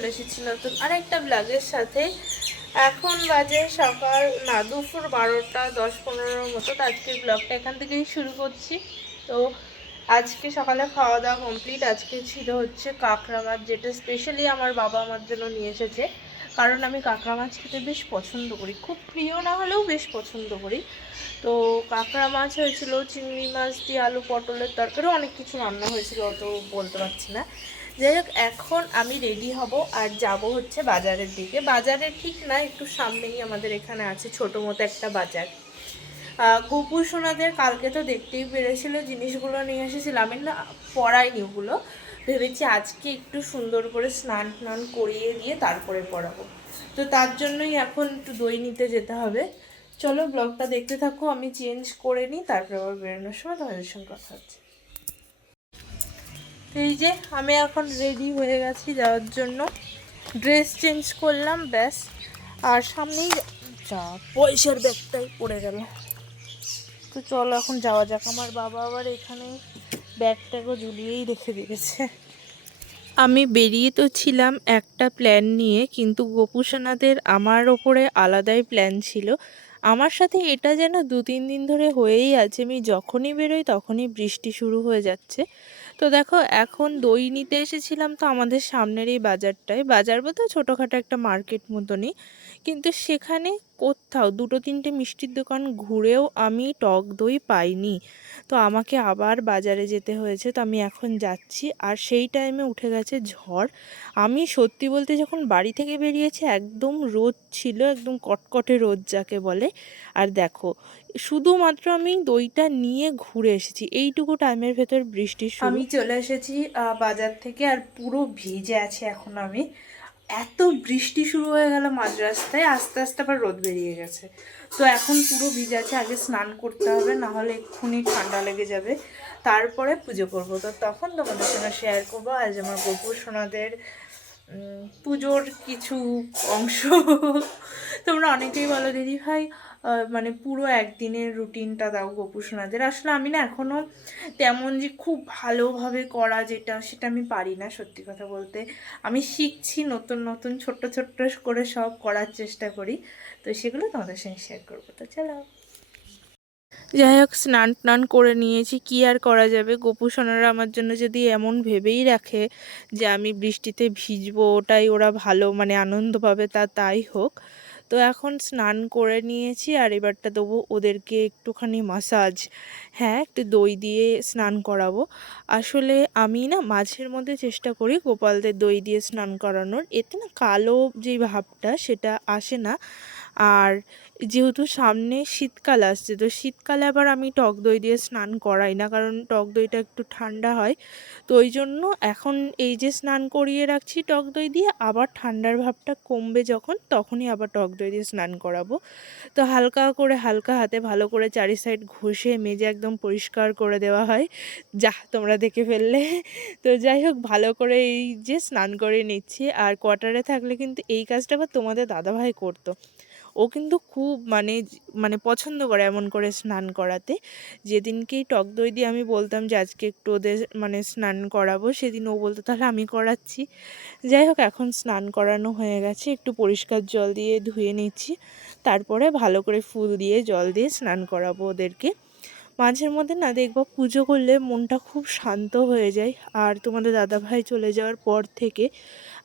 চলে এসেছি নতুন আরেকটা ব্লগের সাথে। এখন বাজে সকাল, না, দুপুর বারোটা, দশ পনেরোর মতো। তো আজকের ব্লগটা এখান থেকেই শুরু করছি। তো আজকে সকালে খাওয়া দাওয়া কমপ্লিট আজকে ছিল হচ্ছে কাঁকড়া মাছ, যেটা স্পেশালি আমার বাবা আমার জন্য নিয়ে এসেছে। কারণ আমি কাঁকড়া মাছ খেতে বেশ পছন্দ করি। খুব প্রিয় না হলেও বেশ পছন্দ করি। তো কাঁকড়া মাছ হয়েছিল, চিংড়ি মাছ দিয়ে আলু পটলের তরকারি, অনেক কিছু রান্না হয়েছিল, অত বলতে পারছি না। যাই হোক, এখন আমি রেডি হব আর যাব হচ্ছে বাজারের দিকে। বাজারের ঠিক না, একটু সামনেই আমাদের এখানে আছে ছোটো মতো একটা বাজার। গোপুর সোনাদের কালকে তো দেখতেই পেরেছিল জিনিসগুলো নিয়ে এসেছিলাম আমি না পড়াইনি ওগুলো। ভেবেছি আজকে একটু সুন্দর করে স্নান টান করিয়ে দিয়ে তারপরে পড়াবো। তো তার জন্যই এখন একটু দই নিতে যেতে হবে। চলো, ব্লগটা দেখতে থাকো। আমি চেঞ্জ করে নিই, তারপরে আবার বেরোনোর সময় তোমাদের সঙ্গে কথা হচ্ছে। এই যে, আমি এখন রেডি হয়ে গেছি যাওয়ার জন্য। ড্রেস চেঞ্জ করলাম, ব্যাস। আর সামনেই যা, পয়সার ব্যাগটাই পড়ে গেল। তো চলো এখন যাওয়া যাক। আমার বাবা আবার এখানে ব্যাগটাকে ঝুলিয়েই রেখে দিয়েছে। আমি বেরিয়ে তো ছিলাম একটা প্ল্যান নিয়ে, কিন্তু গোপুসোনাদের আমার ওপরে আলাদাই প্ল্যান ছিল। আমার সাথে এটা যেন দু তিন দিন ধরে হয়েই আছে। আমি যখনই বেরোই তখনই বৃষ্টি শুরু হয়ে যাচ্ছে। তো দেখো, এখন দই নিতে এসেছিলাম তো আমাদের সামনের এই বাজারটায়। বাজার বলতে ছোটোখাটো একটা মার্কেট মতনই। কিন্তু সেখানে কোথাও দুটো তিনটে মিষ্টির দোকান ঘুরেও আমি টক দই পাইনি। তো আমাকে আবার বাজারে যেতে হয়েছে, তো আমি এখন যাচ্ছি। আর সেই টাইমে উঠে গেছে ঝড়। আমি সত্যি বলতে যখন বাড়ি থেকে বেরিয়েছি, একদম রোদ ছিল, একদম কটকটে রোদ যাকে বলে। আর দেখো শুধুমাত্র আমি দইটা নিয়ে ঘুরে এসেছি। এইটুকু টাইমের ভেতর বৃষ্টি আমি চলে এসেছি বাজার থেকে, আর পুরো ভিজে আছে এখন আমি। এত বৃষ্টি শুরু হয়ে গেল মাঝ রাস্তায়, আস্তে আস্তে আবার রোদ বেরিয়ে গেছে। তো এখন পুরো ভিজে আছে, আগে স্নান করতে হবে, না হলে এক্ষুনি ঠান্ডা লেগে যাবে। তারপরে পুজো করব। তো তখন তোমাদের সঙ্গে শেয়ার করব। আজ আমার গোপুর সোনাদের পুজোর কিছু অংশ। তোমরা অনেকেই বলো, দিদি ভাই মানে পুরো একদিনের রুটিনটা দাও গোপুর সোনাদের আসলে আমি না এখনও তেমন যে খুব ভালোভাবে করা যেটা, সেটা আমি পারি না সত্যি কথা বলতে। আমি শিখছি নতুন নতুন, ছোট্ট ছোট্ট করে সব করার চেষ্টা করি। তো সেগুলো তোমাদের সঙ্গে শেয়ার করব। তো চলো। যাই হোক স্নান টান করে নিয়েছি। কি আর করা যাবে? গোপু সোনারা আমার জন্য যদি এমন ভেবেই রাখে যে আমি বৃষ্টিতে ভিজবো, ওটাই ওরা ভালো মানে আনন্দ পাবে, তা তাই হোক। তো এখন স্নান করে নিয়েছি আর এবারটা দেবো ওদেরকে একটুখানি মাসাজ হ্যাঁ একটু দই দিয়ে স্নান করাবো। আসলে আমি না মাঝের মধ্যে চেষ্টা করি গোপালদের দই দিয়ে স্নান করানোর। এতে না কালো যে ভাবটা সেটা আসে না। আর যেহেতু সামনে শীতকাল আসছে, তো শীতকালে আবার আমি টক দই দিয়ে স্নান করাই না, কারণ টক দইটা একটু ঠান্ডা হয়। তো ওই জন্য এখন এই যে স্নান করিয়ে রাখছি টক দই দিয়ে, আবার ঠান্ডার ভাবটা কমবে যখন, তখনই আবার টক দই দিয়ে স্নান করাবো। তো হালকা করে হালকা হাতে ভালো করে চারি সাইড ঘষে মেজে একদম পরিষ্কার করে দেওয়া হয়। যা তোমরা দেখে ফেললে। তো যাই হোক, ভালো করে এই যে স্নান করে নিচ্ছি। আর কোয়ার্টারে থাকলে কিন্তু এই কাজটা আবার তোমাদের দাদাভাই করতো। ও কিন্তু খুব মানে মানে পছন্দ করে এমন করে স্নান করাতে। যেদিনকেই টক দই দিয়ে আমি বলতাম যে, আজকে একটু ওদের মানে স্নান করাবো, সেদিন ও বলতো, তাহলে আমি করাচ্ছি। যাই হোক, এখন স্নান করানো হয়ে গেছে। একটু পরিষ্কার জল দিয়ে ধুয়ে নিচ্ছি। তারপরে ভালো করে ফুল দিয়ে, জল দিয়ে স্নান করাবো ওদেরকে। মাঝের মধ্যে না দেখব পুজো করলে মনটা খুব শান্ত হয়ে যায়। আর তোমাদের দাদাভাই চলে যাওয়ার পর থেকে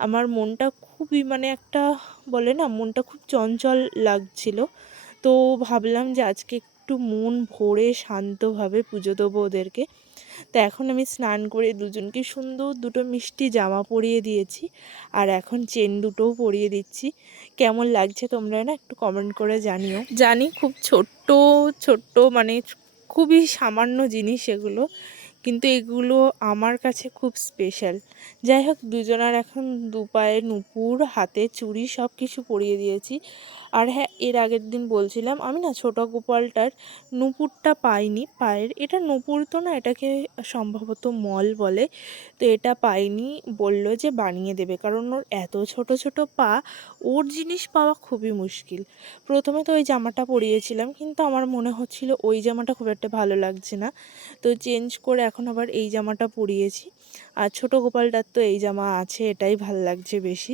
আমার মনটা খুবই মানে একটা বলে না মনটা খুব চঞ্চল লাগছিল। তো ভাবলাম যে আজকে একটু মন ভরে শান্তভাবে পুজো দেবো ওদেরকে। তো এখন আমি স্নান করে দুজনকে সুন্দর দুটো মিষ্টি জামা পরিয়ে দিয়েছি। আর এখন চেন দুটোও পরিয়ে দিচ্ছি। কেমন লাগছে তোমরা না একটু কমেন্ট করে জানিও। জানি খুব ছোট্ট ছোট্ট মানে খুবই সামান্য জিনিস এগুলো, কিন্তু এগুলো আমার কাছে খুব স্পেশাল যাই হোক, দুজনার এখন দু পায়ে নুপুর, হাতে চুড়ি সব কিছু পরিয়ে দিয়েছি। আর হ্যাঁ এর আগের দিন বলছিলাম, আমি না ছোটো গোপালটার নুপুরটা পাইনি, পায়ের, এটা নুপুর তো না এটাকে সম্ভবত মল বলে, তো এটা পাইনি, বলল যে বানিয়ে দেবে, কারণ ওর এত ছোট ছোট পা ওর জিনিস পাওয়া খুবই মুশকিল। প্রথমে তো ওই জামাটা পরিয়েছিলাম, কিন্তু আমার মনে হচ্ছিল ওই জামাটা খুব একটা ভালো লাগছে না। তো চেঞ্জ করে এখন আবার এই জামাটা পরিয়েছি। আর ছোটো গোপালটার তো এই জামা আছে, এটাই ভালো লাগছে বেশি।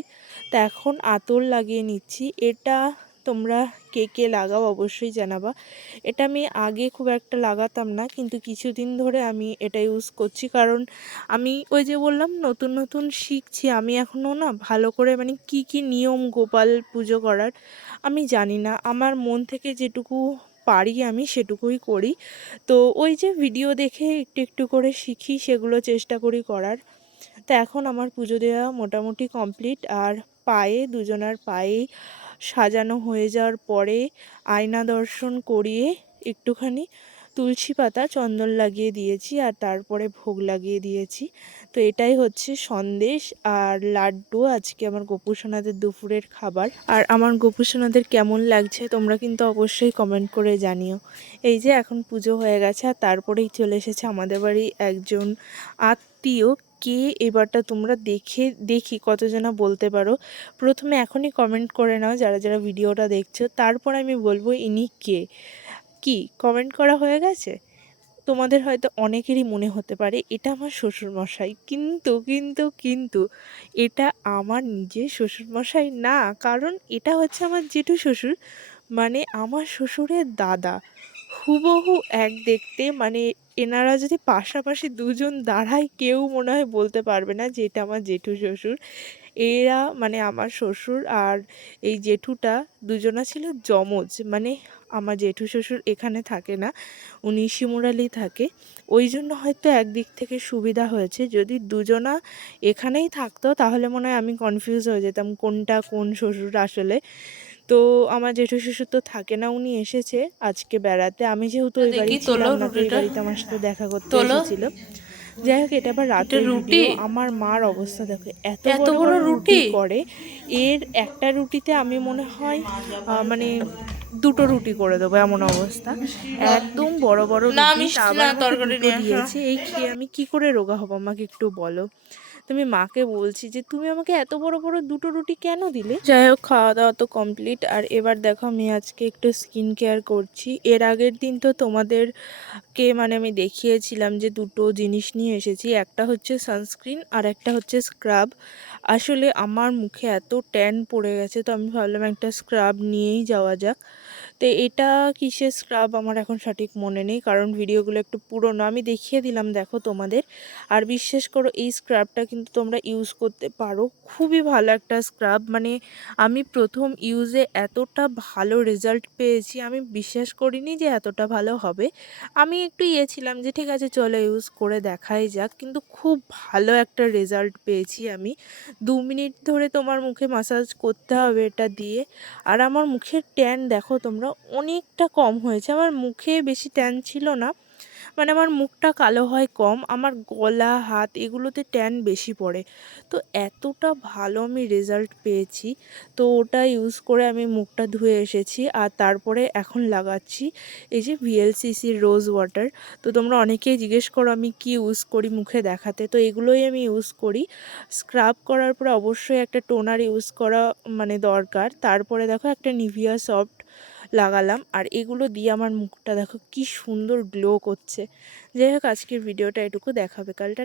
তা এখন আতর লাগিয়ে নিচ্ছি। এটা তোমরা কে কে লাগাও অবশ্যই জানাবা। এটা আমি আগে খুব একটা লাগাতাম না, কিন্তু কিছুদিন ধরে আমি এটা ইউজ করছি। কারণ আমি ওই যে বললাম, নতুন নতুন শিখছি। আমি এখনও না ভালো করে মানে কি কি নিয়ম গোপাল পুজো করার আমি জানি না। আমার মন থেকে যেটুকু পারি আমি সেটুকুই করি। তো ওই যে ভিডিও দেখে একটু একটু করে শিখি, সেগুলো চেষ্টা করি করার। তো এখন আমার পুজো দেওয়া মোটামুটি কমপ্লিট আর পায়ে, দুজনার পায়ে সাজানো হয়ে যাওয়ার পরে আয়না দর্শন করিয়ে একটুখানি তুলসী পাতা, চন্দন লাগিয়ে দিয়েছি আর তারপরে ভোগ লাগিয়ে দিয়েছি। তো এটাই হচ্ছে সন্দেশ আর লাড্ডু, আজকে আমার গোপুসোনাদের দুপুরের খাবার। আর আমার গোপুসোনাদের কেমন লাগছে তোমরা কিন্তু অবশ্যই কমেন্ট করে জানিও। এই যে এখন পুজো হয়ে গেছে আর তারপরেই চলে এসেছে আমাদের বাড়ি একজন আত্মীয়। কে এবারটা তোমরা দেখে, দেখি কতজনা বলতে পারো। প্রথমে এখনই কমেন্ট করে নাও যারা যারা ভিডিওটা দেখছ। তারপর আমি বলব ইনি কে। কি? কমেন্ট করা হয়ে গেছে? তোমাদের হয়তো অনেকেরই মনে হতে পারে, এটা আমার শ্বশুরমশাই। কিন্তু কিন্তু কিন্তু এটা আমার নিজের শ্বশুরমশাই না। কারণ এটা হচ্ছে আমার জেঠু শ্বশুর মানে আমার শ্বশুরের দাদা। হুবহু এক দেখতে মানে এনারা যদি পাশাপাশি দুজন দাঁড়ায়, কেউ মনে হয় বলতে পারবে না যে এটা আমার জেঠু শ্বশুর। এরা মানে আমার শ্বশুর আর এই জেঠুটা দুজনা ছিল যমজ। মানে আমার জেঠু শ্বশুর এখানে থাকে না, উনি শিমুরালি থাকে। ওই জন্য হয়তো একদিক থেকে সুবিধা হয়েছে। যদি দুজনা এখানেই থাকতো, তাহলে মনে হয় আমি কনফিউজ হয়ে যেতাম কোনটা কোন শ্বশুর আসলে। তো আমার জেঠু শ্বশুর তো থাকে না উনি এসেছে। আজকে বেড়াতে। আমি যেহেতু ওই বাড়ি ছিলাম না তো বাড়িতে আমার সাথে দেখা করতে এসেছিল। যাই হোক এটা আবার রাতের রুটি? আমার মার অবস্থা দেখো এত এত বড় রুটি করে। এর একটা রুটিতে আমি মনে হয় মানে দুটো রুটি করে দেবো এমন অবস্থা। একদম বড় বড় রুটি তরকারি দিয়েছে। এই খেয়ে আমি কি করে রোগা হব আমাকে একটু বলো। তুমি মাকে বলছি যে, তুমি আমাকে এত বড় বড় দুটো রুটি কেন দিলে? যাই হোক খাওয়া দাওয়া তো কমপ্লিট আর এবার দেখো, আমি আজকে একটু স্কিন কেয়ার করছি। এর আগের দিন তো তোমাদেরকে মানে আমি দেখিয়েছিলাম যে দুটো জিনিস নিয়ে এসেছি। একটা হচ্ছে সানস্ক্রিন আর একটা হচ্ছে স্ক্রাব আসলে আমার মুখে এত ট্যান পড়ে গেছে, তো আমি ভাবলাম একটা স্ক্রাব নিয়েই যাওয়া যাক। তো এটা কিসের স্ক্রাব আমার এখন সঠিক মনে নেই, কারণ ভিডিওগুলো একটু পুরনো। আমি দেখিয়ে দিলাম, দেখো তোমাদের। আর বিশ্বাস করো, এই স্ক্রাবটা কিন্তু তোমরা ইউজ করতে পারো। খুবই ভালো একটা স্ক্রাব মানে আমি প্রথম ইউজে এতটা ভালো রেজাল্ট পেয়েছি, আমি বিশ্বাস করিনি যে এতটা ভালো হবে। আমি একটু ইয়ে ছিলাম যে, ঠিক আছে, চলো ইউজ করে দেখাই যাক। কিন্তু খুব ভালো একটা রেজাল্ট পেয়েছি আমি। দু মিনিট ধরে তোমার মুখে মাসাজ করতে হবে এটা দিয়ে। আর আমার মুখের ট্যান দেখো তোমরা, অনেকটা কম হয়েছে। আমার মুখে বেশি ট্যান ছিল না। মানে আমার মুখটা কালো হয় কম, আমার গলা, হাত এগুলোতে ট্যান বেশি পড়ে। তো এতটা ভালো আমি রেজাল্ট পেয়েছি, তো ওটা ইউজ করে আমি মুখটা ধুয়ে এসেছি আর তারপরে এখন লাগাচ্ছি এই যে ভিএলসিসির রোজ ওয়াটার তো তোমরা অনেকেই জিজ্ঞেস করো আমি কি ইউজ করি মুখে দেখাতে, তো এগুলোই আমি ইউজ করি। স্ক্রাব করার পরে অবশ্যই একটা টোনার ইউজ করা মানে দরকার, তারপরে দেখো একটা নিভিয়া সফট লাগালাম। আর এগুলো দিয়ে আমার মুখটা দেখো কি সুন্দর গ্লো করছে। যাই হোক আজকের ভিডিওটা এটুকু দেখাবে। কালটা